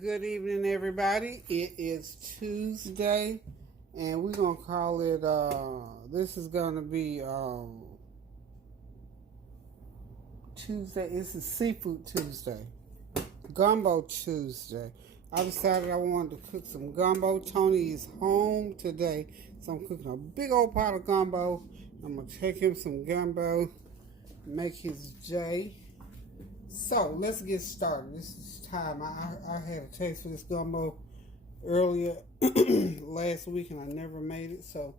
Good evening, everybody. It is Tuesday, and we're going to call it, this is going to be Tuesday. This is Seafood Tuesday, Gumbo Tuesday. I decided I wanted to cook some gumbo. Tony is home today, so I'm cooking a big old pot of gumbo. I'm going to take him some gumbo, make his J. So let's get started. This is time. I had a taste for this gumbo earlier last week and I never made it. So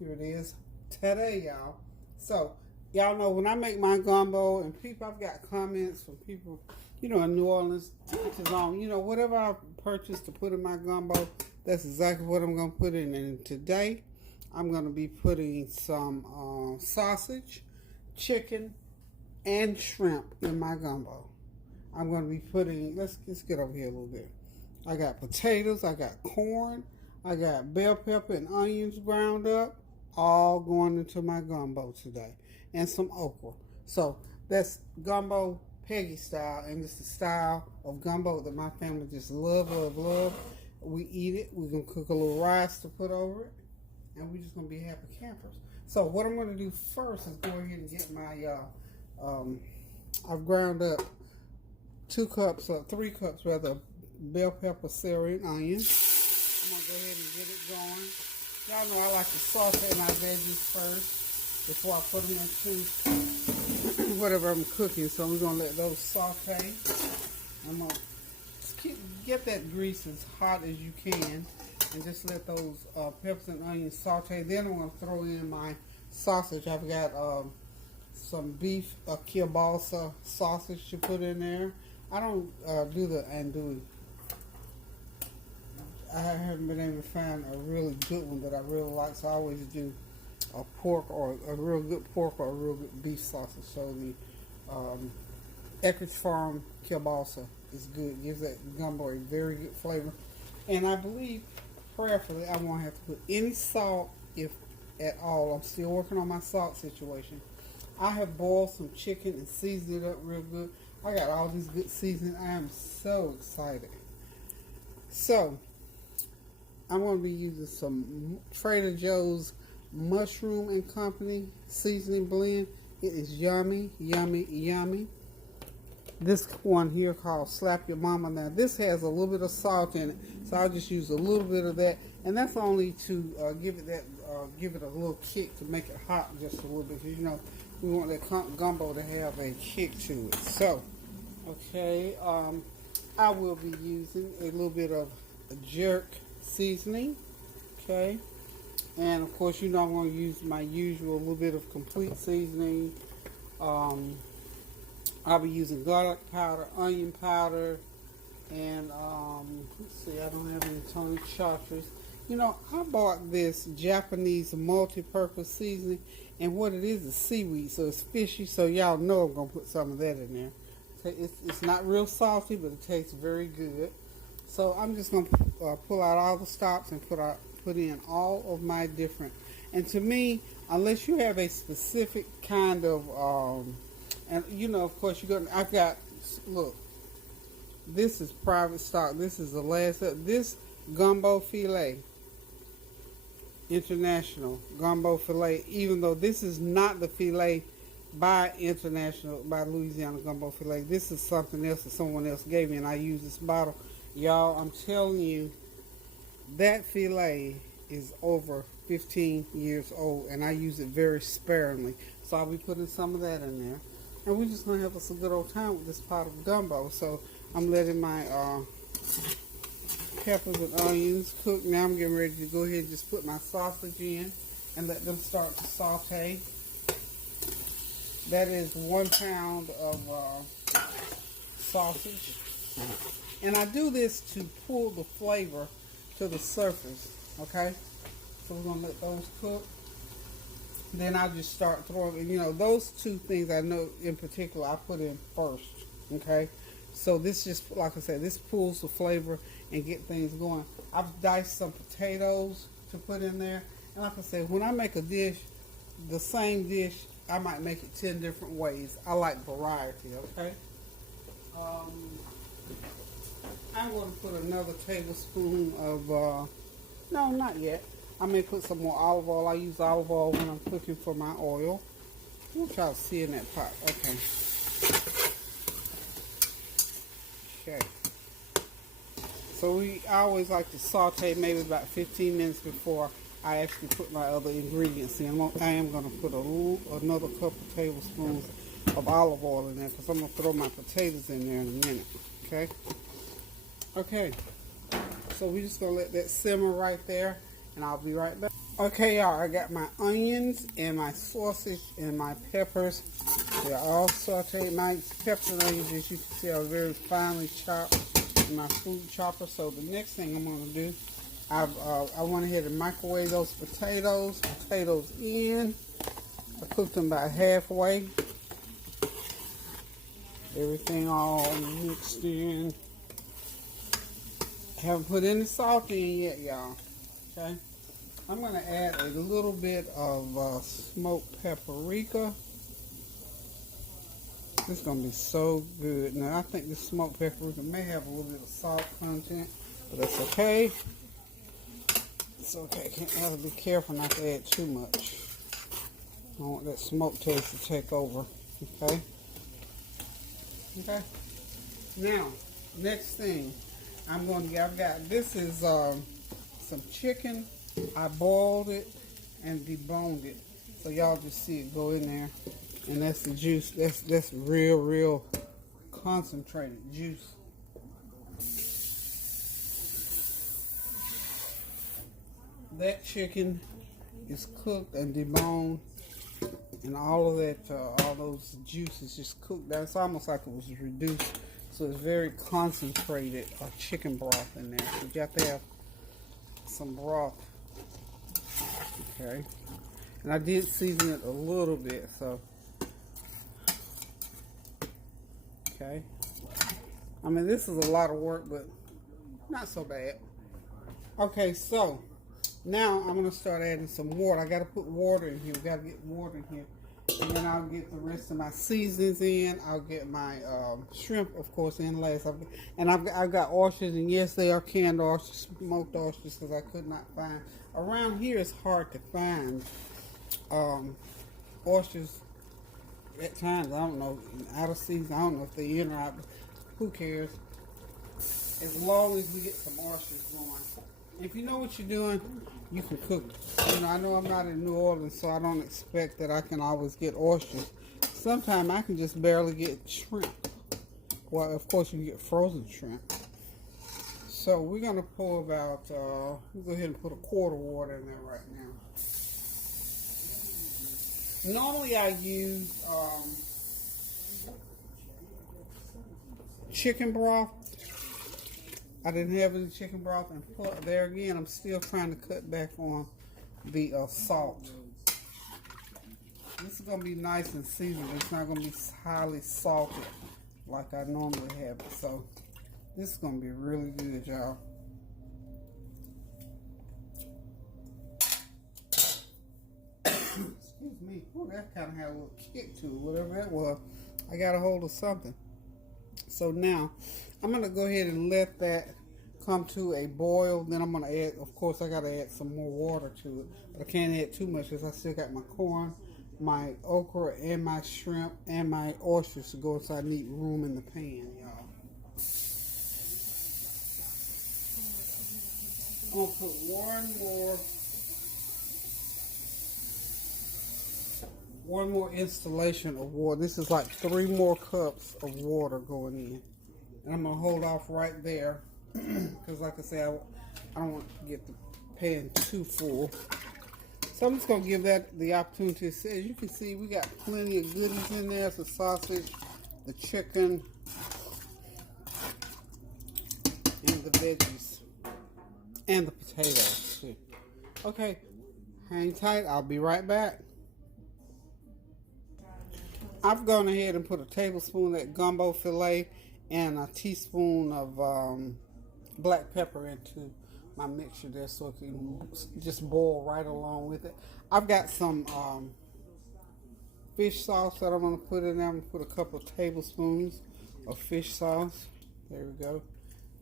here it is today, y'all. So y'all know when I make my gumbo, and people, I've got comments from people, in New Orleans, which is on, whatever I purchase to put in my gumbo, that's exactly what I'm going to put in. And today I'm going to be putting some sausage, chicken, and shrimp in my gumbo. I'm going to be putting, let's get over here a little bit. I got potatoes, I got corn, I got bell pepper and onions ground up, all going into my gumbo today, and some okra. So that's gumbo Peggie style, and it's the style of gumbo that my family just love. We eat it. We're going to cook a little rice to put over it, and we're just going to be happy campers. So what I'm going to do first is go ahead and get my I've ground up 3 cups rather, bell pepper, celery, and onions. I'm going to go ahead and get it going. Y'all know I like to saute my veggies first before I put them into whatever I'm cooking. So we're going to let those saute. I'm going to get that grease as hot as you can and just let those peppers and onions saute. Then I'm going to throw in my sausage. I've got some beef kielbasa sausage to put in there. I don't do the andouille. I haven't been able to find a really good one that I really like, so I always do a pork, or a real good pork, or a real good beef sausage. So the Eckrich Farm kielbasa is good. Gives that gumbo a very good flavor. And I believe, prayerfully, I won't have to put any salt, if at all. I'm still working on my salt situation. I have boiled some chicken and seasoned it up real good. I got all these good seasoning. I am so excited. So, I'm going to be using some Trader Joe's Mushroom and Company seasoning blend. It is yummy, yummy, yummy. This one here called Slap Your Mama. Now, this has a little bit of salt in it, so I'll just use a little bit of that. And that's only to give it a little kick, to make it hot just a little bit. Because, we want that gumbo to have a kick to it. So, okay, I will be using a little bit of jerk seasoning, okay, and of course, I'm going to use my usual little bit of complete seasoning. I'll be using garlic powder, onion powder, and let's see, I don't have any Tony Chartres. I bought this Japanese multi-purpose seasoning, and what it is seaweed, so it's fishy, so y'all know I'm going to put some of that in there. It's not real salty, but it tastes very good. So I'm just going to pull out all the stops and put in all of my different, and to me, unless you have a specific kind of, and of course I've got, look, this is private stock, this is the last, this gumbo filet, International Gumbo Filet, even though this is not the filet by Louisiana Gumbo Filet. This is something else that someone else gave me, and I use this bottle. Y'all, I'm telling you, that filet is over 15 years old, and I use it very sparingly. So I'll be putting some of that in there. And we're just going to have us a good old time with this pot of gumbo. So I'm letting my peppers and onions cook. Now I'm getting ready to go ahead and just put my sausage in and let them start to saute. That is 1 pound of sausage. And I do this to pull the flavor to the surface, okay? So we're going to let those cook. Then I'll just start throwing, those 2 things I know in particular I put in first, okay? So this just, like I said, this pulls the flavor and get things going. I've diced some potatoes to put in there. And like I said, when I make a dish, the same dish, I might make it 10 different ways. I like variety, okay? I'm going to put another tablespoon of, no, not yet. I may put some more olive oil. I use olive oil when I'm cooking for my oil. We'll try to see in that pot. Okay. Okay. So I always like to saute maybe about 15 minutes before I actually put my other ingredients in. I am going to put another couple tablespoons of olive oil in there because I'm going to throw my potatoes in there in a minute. Okay? Okay. So we're just going to let that simmer right there, and I'll be right back. Okay, y'all, I got my onions and my sausage and my peppers. They're all sauteed. My peppers and onions, as you can see, are very finely chopped in my food chopper. So the next thing I'm going to do, I went ahead and microwave those potatoes in. I cooked them about halfway. Everything all mixed in. Haven't put any salt in yet, y'all. Okay. I'm going to add a little bit of smoked paprika. This is going to be so good. Now, I think this smoked paprika may have a little bit of salt content, but that's okay. It's okay. I have to be careful not to add too much. I don't want that smoke taste to take over. Okay? Okay? Now, next thing I'm going to get, this is some chicken. I boiled it and deboned it. So y'all just see it go in there. And that's the juice. That's real concentrated juice. That chicken is cooked and deboned, and all of that, all those juices just cooked down. It's almost like it was reduced. So it's very concentrated chicken broth in there. So you have to have some broth. Okay. And I did season it a little bit, so. Okay. I mean, this is a lot of work, but not so bad. Okay, so now I'm going to start adding some water. I got to put water in here. We got to get water in here. And then I'll get the rest of my seasonings in. I'll get my shrimp, of course, in last. I've got oysters, and yes, they are canned oysters, smoked oysters, because I could not find. Around here, it's hard to find oysters at times. I don't know, out of season. I don't know if they're in or out, but who cares? As long as we get some oysters going. If you know what you're doing, you can cook. You know, I know I'm not in New Orleans, so I don't expect that I can always get oysters. Sometimes I can just barely get shrimp. Well, of course, you can get frozen shrimp. So we're going to pour about, we'll go ahead and put a quart of water in there right now. Normally I use chicken broth. I didn't have any chicken broth, and there again, I'm still trying to cut back on the salt. This is going to be nice and seasoned. It's not going to be highly salted like I normally have it. So this is going to be really good, y'all. Excuse me. Oh, that kind of had a little kick to it, whatever that was. I got a hold of something. So now, I'm going to go ahead and let that come to a boil. Then I'm going to add, of course, I got to add some more water to it. But I can't add too much because I still got my corn, my okra, and my shrimp, and my oysters to go, so I need room in the pan, y'all. I'm going to put one more installation of water. This is like 3 more cups of water going in. And I'm going to hold off right there because, like I said, I don't want to get the pan too full. So I'm just going to give that the opportunity to see. As you can see, we got plenty of goodies in there. The sausage, the chicken, and the veggies, and the potatoes too. Okay, hang tight. I'll be right back. I've gone ahead and put a tablespoon of that gumbo filet and a teaspoon of black pepper into my mixture there so it can just boil right along with it. I've got some fish sauce that I'm going to put in there. I'm going to put a couple of tablespoons of fish sauce. There we go.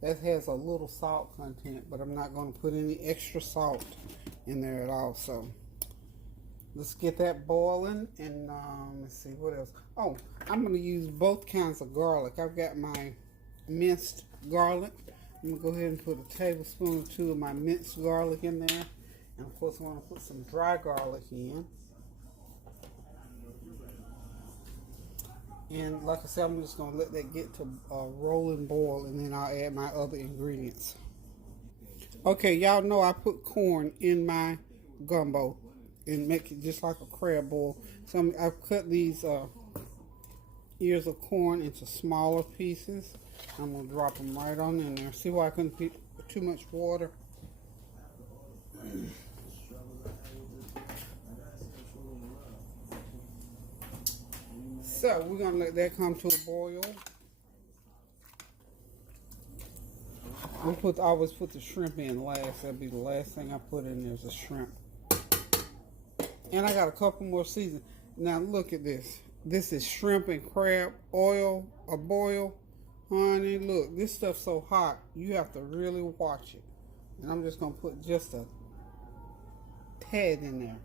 that has a little salt content, but I'm not going to put any extra salt in there at all. So let's get that boiling, and let's see what else. Oh, I'm going to use both kinds of garlic. I've got my minced garlic. I'm going to go ahead and put a tablespoon or two of my minced garlic in there. And of course, I want to put some dry garlic in. And like I said, I'm just going to let that get to a rolling boil, and then I'll add my other ingredients. Okay, y'all know I put corn in my gumbo and make it just like a crab boil. So I've cut these ears of corn into smaller pieces. I'm going to drop them right on in there. See why I couldn't put too much water? So we're going to let that come to a boil. I always put the shrimp in last. That'll be the last thing I put in there is a shrimp. And I got a couple more seasonings. Now look at this. This is shrimp and crab oil, a boil. Honey, look, this stuff's so hot. You have to really watch it. And I'm just going to put just a tad in there.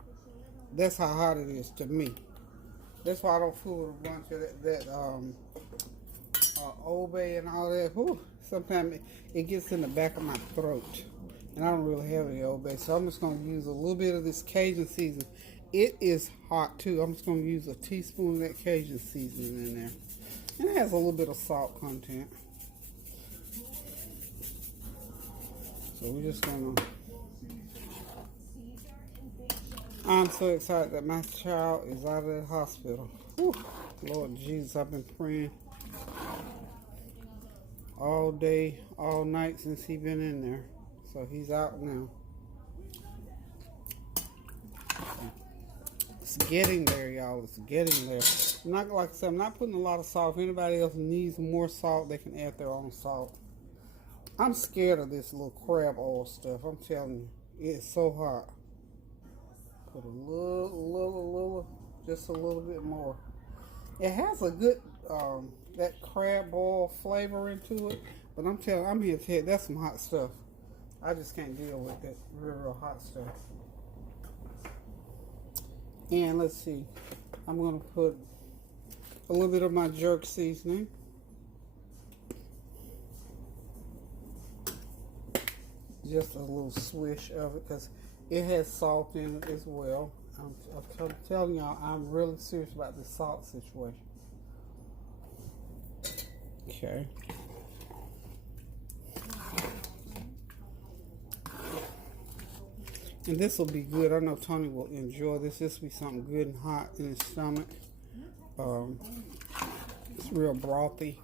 That's how hot it is to me. That's why I don't fool with a bunch of that Old Bay and all that. Whew, sometimes it gets in the back of my throat. And I don't really have any Old Bay. So I'm just going to use a little bit of this Cajun seasoning. It is hot too. I'm just going to use a teaspoon of that Cajun seasoning in there. And it has a little bit of salt content. So we're just going to... I'm so excited that my child is out of the hospital. Whew. Lord Jesus, I've been praying all day, all night since he's been in there. So he's out now. It's getting there, y'all. It's getting there. I'm not, like I said, I'm not putting a lot of salt. If anybody else needs more salt, they can add their own salt. I'm scared of this little crab oil stuff. I'm telling you, it's so hot. Put a little, just a little bit more. It has a good, that crab oil flavor into it. But I'm here to tell you, that's some hot stuff. I just can't deal with that real hot stuff. And let's see. I'm going to put a little bit of my jerk seasoning. Just a little swish of it because it has salt in it as well. I'm telling y'all, I'm really serious about this salt situation. Okay. And this will be good. I know Tony will enjoy this. This will be something good and hot in his stomach. It's real brothy.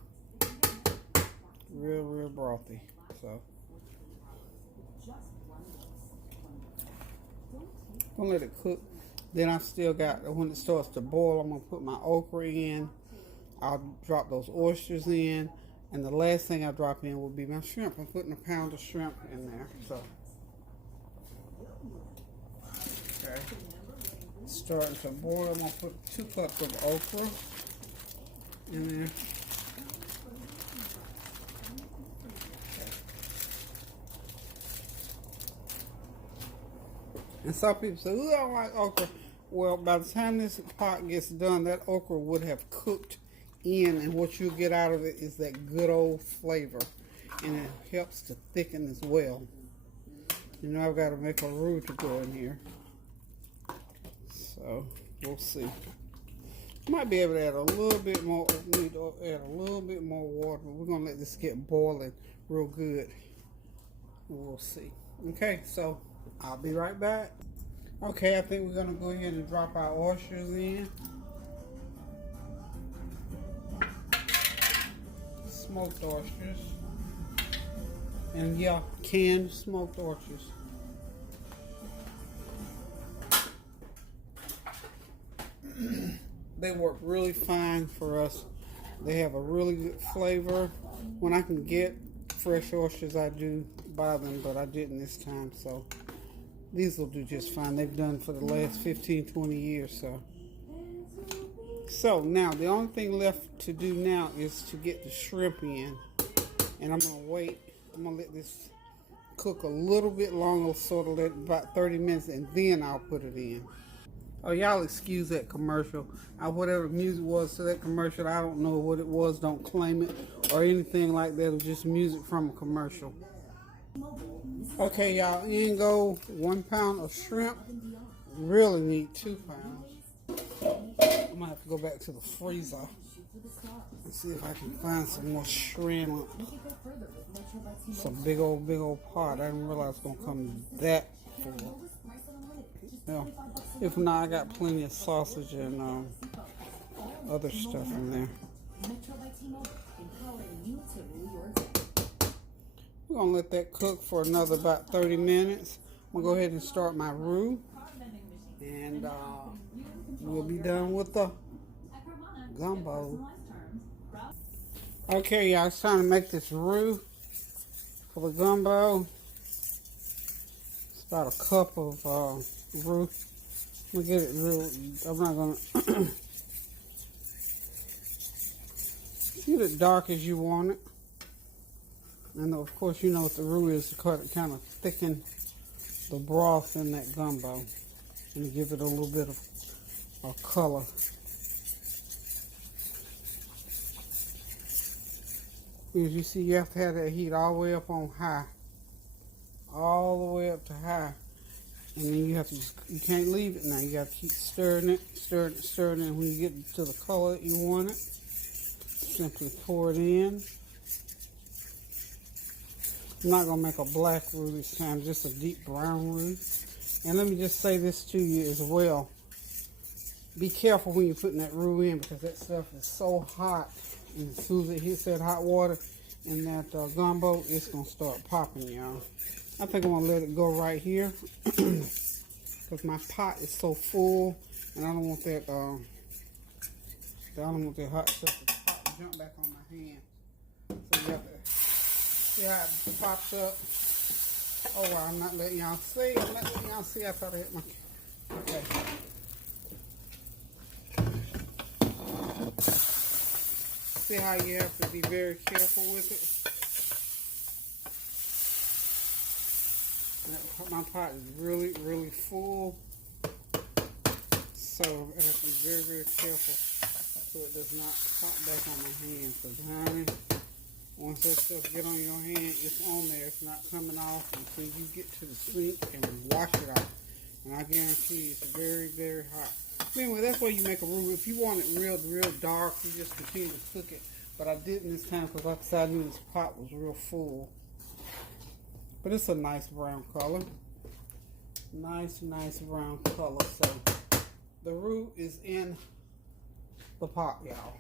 Real brothy. So I'm gonna let it cook. Then I still got, when it starts to boil, I'm gonna put my okra in. I'll drop those oysters in, and the last thing I drop in will be my shrimp. I'm putting a pound of shrimp in there. So okay, it's starting to boil. I'm gonna put 2 cups of okra in there. And some people say, "Ooh, I don't like okra." Well, by the time this pot gets done, that okra would have cooked in, and what you get out of it is that good old flavor, and it helps to thicken as well. You know, I've got to make a roux to go in here, so we'll see. Might be able to add a little bit more. Need to add a little bit more water, but we're gonna let this get boiling real good, and we'll see. Okay, so I'll be right back. Okay, I think we're gonna go ahead and drop our oysters in. Smoked oysters. And yeah, canned smoked oysters. They work really fine for us. They have a really good flavor. When I can get fresh oysters, I do buy them, but I didn't this time, so these will do just fine. They've done for the last 15, 20 years, so now the only thing left to do now is to get the shrimp in, and I'm gonna wait I'm gonna let this cook a little bit longer, sort of let about 30 minutes, and then I'll put it in. Oh, y'all excuse that commercial. Whatever music was to that commercial, I don't know what it was. Don't claim it or anything like that. It was just music from a commercial. Okay, y'all, in go 1 pound of shrimp. Really need 2 pounds. I'm gonna have to go back to the freezer and see if I can find some more shrimp. Some big old pot. I didn't realize it's gonna come that full. Yeah. If not, I got plenty of sausage and other stuff in there. We're gonna let that cook for another about 30 minutes. I'm gonna go ahead and start my roux, and we'll be done with the gumbo. Okay, y'all, it's time to make this roux for the gumbo. It's about a cup of roux. I'm gonna get it real. I'm not gonna get it dark as you want it. And of course, you know what the roux is to kind of thicken the broth in that gumbo and give it a little bit of color. As you see, you have to have that heat all the way up on high, all the way up to high, and then you can't leave it now. You got to keep stirring it, and when you get to the color that you want it, simply pour it in. I'm not going to make a black roux this time, just a deep brown roux. And let me just say this to you as well. Be careful when you're putting that roux in, because that stuff is so hot. And as soon as it hits that hot water in that gumbo, it's going to start popping, y'all. I think I'm going to let it go right here because my pot is so full, and I don't want that hot stuff to jump back on my hand. So you have to see how it pops up. Oh, wow, I'm not letting y'all see. I'm not letting y'all see. I thought I hit my... Okay. See how you have to be very careful with it. My pot is really, really full. So I have to be very, very careful so it does not pop back on my hand. Because, honey, once that stuff get on your hand, it's on there. It's not coming off until you get to the sink and wash it off. And I guarantee you it's very, very hot. Anyway, that's why you make a roux. If you want it real, real dark, you just continue to cook it. But I didn't this time because, like I said, I knew this pot was real full. But it's a nice brown color. Nice brown color. So the roux is in the pot, y'all.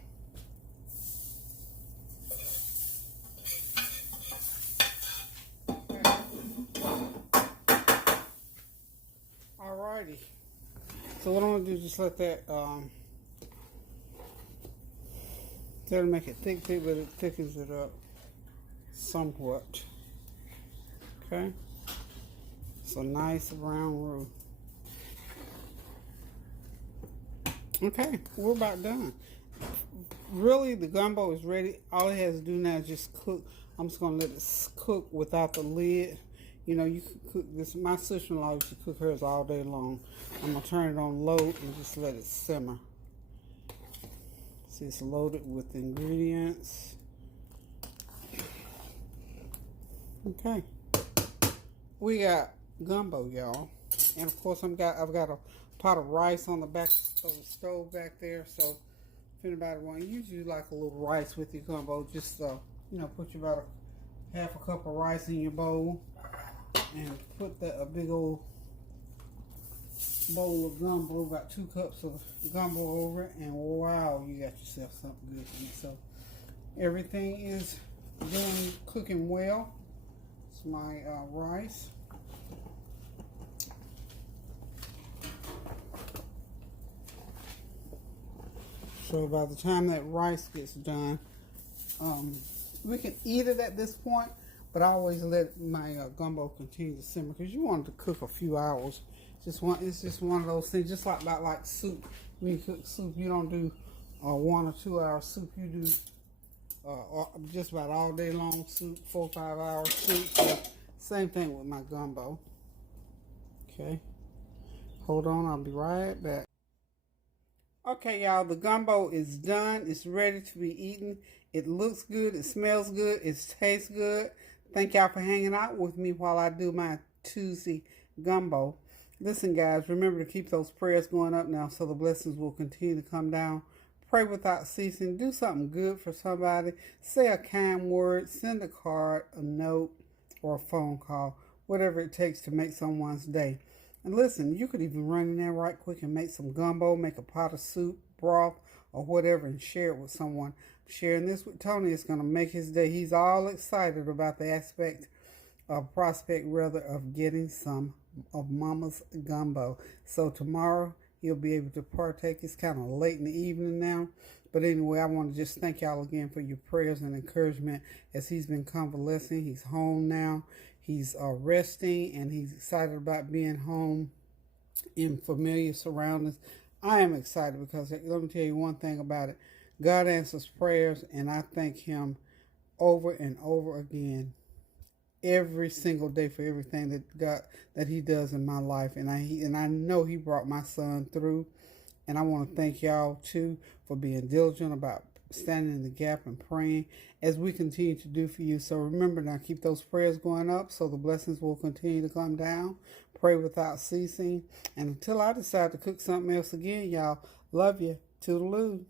Alrighty. So what I'm gonna do is just let that that'll make it thick, but it thickens it up somewhat. Okay. It's a nice brown roux. Okay, we're about done. Really, the gumbo is ready. All it has to do now is just cook. I'm just gonna let it cook without the lid. You know, you could cook this. My sister-in-law used to cook hers all day long. I'm gonna turn it on low and just let it simmer. See, it's loaded with ingredients. Okay, we got gumbo, y'all, and of course I've got a pot of rice on the back of the stove back there. So if anybody wants, usually like a little rice with your gumbo, just you know, put you about half a cup of rice in your bowl and put a big old bowl of gumbo, about 2 cups of gumbo over it, and wow, you got yourself something good to eat. So everything is cooking well. It's my rice. So by the time that rice gets done, we can eat it at this point, but I always let my gumbo continue to simmer because you want it to cook a few hours. It's just one of those things, just like soup. When you cook soup, you don't do 1 or 2 hour soup. You do just about all day long soup, 4 or 5 hour soup. So same thing with my gumbo. Okay, hold on, I'll be right back. Okay, y'all, the gumbo is done. It's ready to be eaten. It looks good. It smells good. It tastes good. Thank y'all for hanging out with me while I do my Tuesday gumbo. Listen, guys, remember to keep those prayers going up now so the blessings will continue to come down. Pray without ceasing. Do something good for somebody. Say a kind word. Send a card, a note, or a phone call. Whatever it takes to make someone's day. And listen, you could even run in there right quick and make some gumbo, make a pot of soup, broth, or whatever, and share it with someone. Sharing this with Tony is going to make his day. He's all excited about the prospect rather, of getting some of Mama's gumbo. So tomorrow he'll be able to partake. It's kind of late in the evening now. But anyway, I want to just thank y'all again for your prayers and encouragement as he's been convalescing. He's home now. He's resting, and he's excited about being home in familiar surroundings. I am excited because let me tell you one thing about it. God answers prayers, and I thank him over and over again every single day for everything that he does in my life. And I know he brought my son through. And I want to thank y'all too for being diligent about standing in the gap and praying as we continue to do for you. So remember now, keep those prayers going up so the blessings will continue to come down. Pray without ceasing. And until I decide to cook something else again, y'all, love you. Toodaloo.